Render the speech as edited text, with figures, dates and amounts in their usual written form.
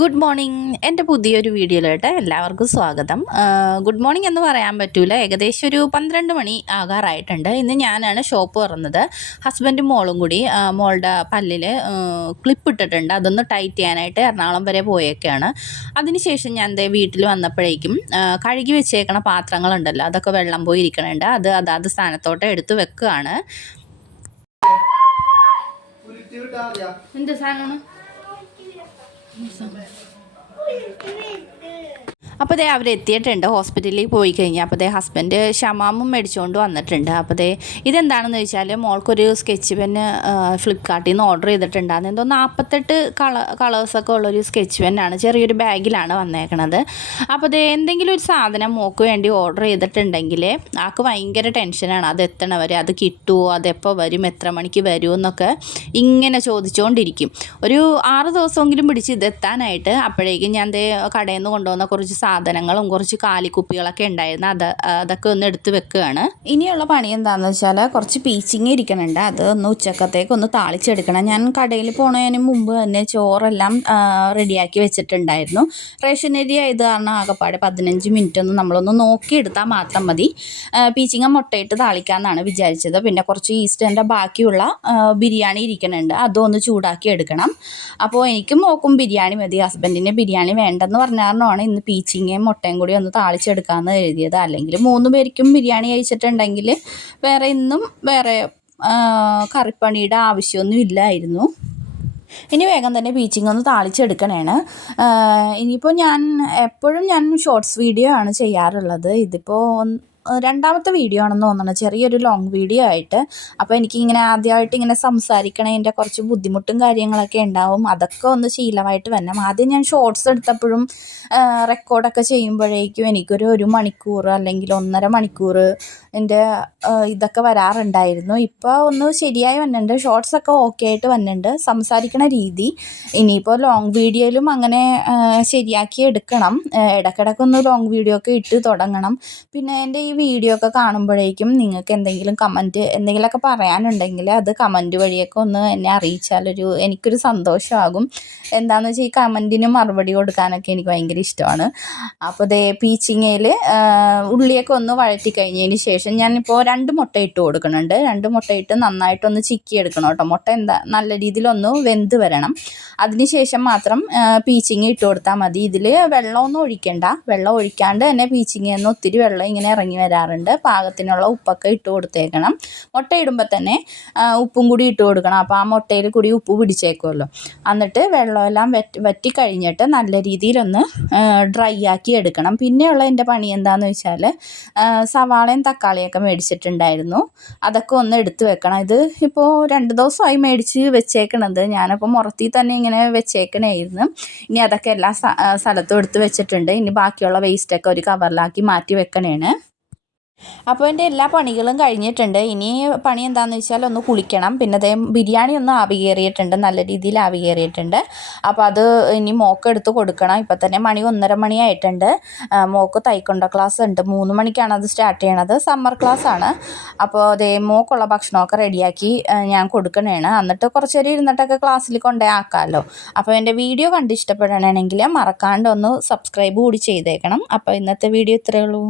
Good morning. എൻ്റെ പുതിയൊരു വീഡിയോയിലോട്ട് എല്ലാവർക്കും സ്വാഗതം. ഗുഡ് മോർണിംഗ് എന്ന് പറയാൻ പറ്റില്ല, ഏകദേശം ഒരു 12 മണി ആകാറായിട്ടുണ്ട്. ഇന്ന് ഞാനാണ് ഷോപ്പ് തുറന്നത്. ഹസ്ബൻഡും മോളും കൂടി മോളുടെ പല്ലിൽ ക്ലിപ്പ് ഇട്ടിട്ടുണ്ട്. അതൊന്ന് ടൈറ്റ് ചെയ്യാനായിട്ട് എറണാകുളം വരെ പോയേക്കാണ്. അതിനുശേഷം ഞാൻ ദേ വീട്ടിൽ വന്നപ്പോഴേക്കും കഴുകി വെച്ചേക്കണ പാത്രങ്ങളുണ്ടല്ലോ, അതൊക്കെ വെള്ളം പോയി ഇരിക്കണുണ്ട്. അതാത് സ്ഥാനത്തോട്ട് എടുത്ത് വെക്കുകയാണ്. എന്ത് സാധനമാണ്? അപ്പോൾ അവരെത്തിയിട്ടുണ്ട്. ഹോസ്പിറ്റലിൽ പോയി കഴിഞ്ഞാൽ അപ്പോൾ ഹസ്ബൻഡ് ഷമാമും മേടിച്ചുകൊണ്ട് വന്നിട്ടുണ്ട്. അപ്പോൾ ഇതെന്താണെന്ന് ചോദിച്ചാൽ മോൾക്കൊരു സ്കെച്ച് പെന്ന് ഫ്ലിപ്കാർട്ടിൽ നിന്ന് ഓർഡർ ചെയ്തിട്ടുണ്ടായിരുന്നു. എന്തോ 48 കളേഴ്സൊക്കെ ഉള്ളൊരു സ്കെച്ച് പെന്നാണ്. ചെറിയൊരു ബാഗിലാണ് വന്നേക്കണത്. അപ്പോൾ എന്തെങ്കിലും ഒരു സാധനം മോൾക്ക് വേണ്ടി ഓർഡർ ചെയ്തിട്ടുണ്ടെങ്കിൽ ആൾക്ക് ഭയങ്കര ടെൻഷനാണ്. അത് എത്തണവരെ, അത് കിട്ടുമോ, അതെപ്പോൾ വരും, എത്ര മണിക്ക് വരുമെന്നൊക്കെ ഇങ്ങനെ ചോദിച്ചുകൊണ്ടിരിക്കും. ഒരു 6 ദിവസമെങ്കിലും പിടിച്ച് ഇതെത്താനായിട്ട്. അപ്പോഴേക്കും ഞാൻ കടയിൽ നിന്ന് കൊണ്ടുവന്ന കുറച്ച് സാധനങ്ങളും കുറച്ച് കാലിക്കുപ്പികളൊക്കെ ഉണ്ടായിരുന്നു. അതൊക്കെ ഒന്ന് എടുത്ത് വെക്കുകയാണ്. ഇനിയുള്ള പണി എന്താണെന്ന് വെച്ചാൽ കുറച്ച് പീച്ചിങ് ഇരിക്കണുണ്ട്. അത് ഒന്ന് ഉച്ചക്കത്തേക്ക് ഒന്ന് താളിച്ചെടുക്കണം. ഞാൻ കടയിൽ പോണതിന് മുമ്പ് തന്നെ ചോറെല്ലാം റെഡിയാക്കി വെച്ചിട്ടുണ്ടായിരുന്നു. റേഷൻ അരി ആയത് കാരണം ആകെപ്പാടെ 15 മിനിറ്റ് ഒന്ന് നമ്മളൊന്ന് നോക്കിയെടുത്താൽ മാത്രം മതി. പീച്ചിങ്ങ മുട്ടയിട്ട് താളിക്കാമെന്നാണ് വിചാരിച്ചത്. പിന്നെ കുറച്ച് ഈസ്റ്ററിൻ്റെ ബാക്കിയുള്ള ബിരിയാണി ഇരിക്കണുണ്ട്, അതും ഒന്ന് ചൂടാക്കി എടുക്കണം. അപ്പോൾ എനിക്കും മോക്കും ബിരിയാണി മതി. ഹസ്ബൻഡിന് ബിരിയാണി വേണ്ടെന്ന് പറഞ്ഞ കാരണമാണ് ഇന്ന് പീച്ചിങ്ങയും മുട്ടയും കൂടി ഒന്ന് താളിച്ചെടുക്കാമെന്ന് എഴുതിയത്. അല്ലെങ്കിൽ 3 പേർക്കും ബിരിയാണി കഴിച്ചിട്ടുണ്ടെങ്കിൽ വേറെ കറിപ്പണിയുടെ ആവശ്യമൊന്നും ഇല്ലായിരുന്നു. ഇനി വേഗം തന്നെ പീച്ചിങ് ഒന്ന് താളിച്ചെടുക്കണേണ്. ഇനിയിപ്പോൾ എപ്പോഴും ഞാൻ ഷോർട്സ് വീഡിയോ ആണ് ചെയ്യാറുള്ളത്. ഇതിപ്പോൾ 2ാമത്തെ വീഡിയോ ആണെന്ന് തോന്നുന്നത്, ചെറിയൊരു ലോങ് വീഡിയോ ആയിട്ട്. അപ്പോൾ എനിക്കിങ്ങനെ ആദ്യമായിട്ട് ഇങ്ങനെ സംസാരിക്കണതിൻ്റെ കുറച്ച് ബുദ്ധിമുട്ടും കാര്യങ്ങളൊക്കെ ഉണ്ടാവും. അതൊക്കെ ഒന്ന് ശീലമായിട്ട് വരണം. ആദ്യം ഞാൻ ഷോർട്സ് എടുത്തപ്പോഴും റെക്കോർഡൊക്കെ ചെയ്യുമ്പോഴേക്കും എനിക്കൊരു 1 മണിക്കൂർ അല്ലെങ്കിൽ 1.5 മണിക്കൂർ എൻ്റെ ഇതൊക്കെ വരാറുണ്ടായിരുന്നു. ഇപ്പോൾ ഒന്ന് ശരിയായി വന്നിട്ടുണ്ട്. ഷോർട്സൊക്കെ ഓക്കെ ആയിട്ട് വന്നിട്ടുണ്ട്. സംസാരിക്കണ രീതി ഇനിയിപ്പോൾ ലോങ് വീഡിയോയിലും അങ്ങനെ ശരിയാക്കി എടുക്കണം. ഇടയ്ക്കിടയ്ക്കൊന്ന് ലോങ് വീഡിയോ ഒക്കെ ഇട്ട് തുടങ്ങണം. പിന്നെ എൻ്റെ ഈ വീഡിയോ ഒക്കെ കാണുമ്പോഴേക്കും നിങ്ങൾക്ക് എന്തെങ്കിലുമൊക്കെ പറയാനുണ്ടെങ്കിൽ അത് കമൻറ്റ് വഴിയൊക്കെ ഒന്ന് എന്നെ അറിയിച്ചാൽ എനിക്കൊരു സന്തോഷമാകും. എന്താണെന്ന് വെച്ചാൽ ഈ കമൻറ്റിന് മറുപടി കൊടുക്കാനൊക്കെ എനിക്ക് ഭയങ്കര ഇഷ്ടമാണ്. അപ്പോൾ പീച്ചിങ്ങയിൽ ഉള്ളിയൊക്കെ ഒന്ന് വഴറ്റി കഴിഞ്ഞതിന് ശേഷം ഞാനിപ്പോൾ 2 മുട്ട ഇട്ട് കൊടുക്കുന്നുണ്ട്. 2 മുട്ടയിട്ട് നന്നായിട്ടൊന്ന് ചിക്കി എടുക്കണം കേട്ടോ. മുട്ട നല്ല രീതിയിലൊന്ന് വെന്ത് വരണം. അതിനുശേഷം മാത്രം പീച്ചിങ്ങ ഇട്ട് കൊടുത്താൽ മതി. ഇതിൽ വെള്ളമൊന്നും ഒഴിക്കണ്ട. വെള്ളം ഒഴിക്കാണ്ട് തന്നെ പീച്ചിങ്ങയിൽ ഒത്തിരി വെള്ളം ഇങ്ങനെ ഇറങ്ങി വരാറുണ്ട്. പാകത്തിനുള്ള ഉപ്പൊക്കെ ഇട്ട് കൊടുത്തേക്കണം. മുട്ട ഇടുമ്പോൾ തന്നെ ഉപ്പും കൂടി ഇട്ട് കൊടുക്കണം. അപ്പോൾ ആ മുട്ടയിൽ കൂടി ഉപ്പ് പിടിച്ചേക്കുമല്ലോ. എന്നിട്ട് വെള്ളമെല്ലാം വറ്റി കഴിഞ്ഞിട്ട് നല്ല രീതിയിലൊന്ന് ഡ്രൈ ആക്കി എടുക്കണം. പിന്നെയുള്ള എൻ്റെ പണി എന്താണെന്ന് വെച്ചാൽ സവാളയും തക്കാളിയൊക്കെ മേടിച്ചിട്ടുണ്ടായിരുന്നു. അതൊക്കെ ഒന്ന് എടുത്ത് വെക്കണം. ഇത് ഇപ്പോൾ 2 ദിവസമായി മേടിച്ച് വെച്ചേക്കണത്. ഞാനപ്പോൾ മുറത്തിൽ തന്നെ ഇങ്ങനെ വെച്ചേക്കണായിരുന്നു. ഇനി അതൊക്കെ എല്ലാ സ്ഥലത്തും എടുത്ത് വെച്ചിട്ടുണ്ട്. ഇനി ബാക്കിയുള്ള വേസ്റ്റൊക്കെ ഒരു കവറിലാക്കി മാറ്റി വെക്കണേണ്. അപ്പോൾ എൻ്റെ എല്ലാ പണികളും കഴിഞ്ഞിട്ടുണ്ട്. ഇനി പണി എന്താണെന്ന് വെച്ചാൽ ഒന്ന് കുളിക്കണം. പിന്നെ ബിരിയാണി ഒന്ന് ആവി കയറിയിട്ടുണ്ട്, നല്ല രീതിയിൽ ആവി കയറിയിട്ടുണ്ട്. അപ്പോൾ അത് ഇനി മോക്ക് എടുത്ത് കൊടുക്കണം. ഇപ്പം തന്നെ മണി 1:30 മണിയായിട്ടുണ്ട്. മോക്ക് തൈക്കൊണ്ട ക്ലാസ് ഉണ്ട്. 3 മണിക്കാണ് അത് സ്റ്റാർട്ട് ചെയ്യണത്. സമ്മർ ക്ലാസ് ആണ്. അപ്പോൾ മോക്കുള്ള ഭക്ഷണമൊക്കെ റെഡിയാക്കി ഞാൻ കൊടുക്കണേണ്. എന്നിട്ട് കുറച്ച് നേരം ഇരുന്നിട്ടൊക്കെ ക്ലാസ്സിൽ കൊണ്ടേ ആക്കാമല്ലോ. അപ്പോൾ എൻ്റെ വീഡിയോ കണ്ട് ഇഷ്ടപ്പെടണമെങ്കിൽ മറക്കാണ്ട് ഒന്ന് സബ്സ്ക്രൈബ് കൂടി ചെയ്തേക്കണം. അപ്പോൾ ഇന്നത്തെ വീഡിയോ ഇത്രയേ ഉള്ളൂ.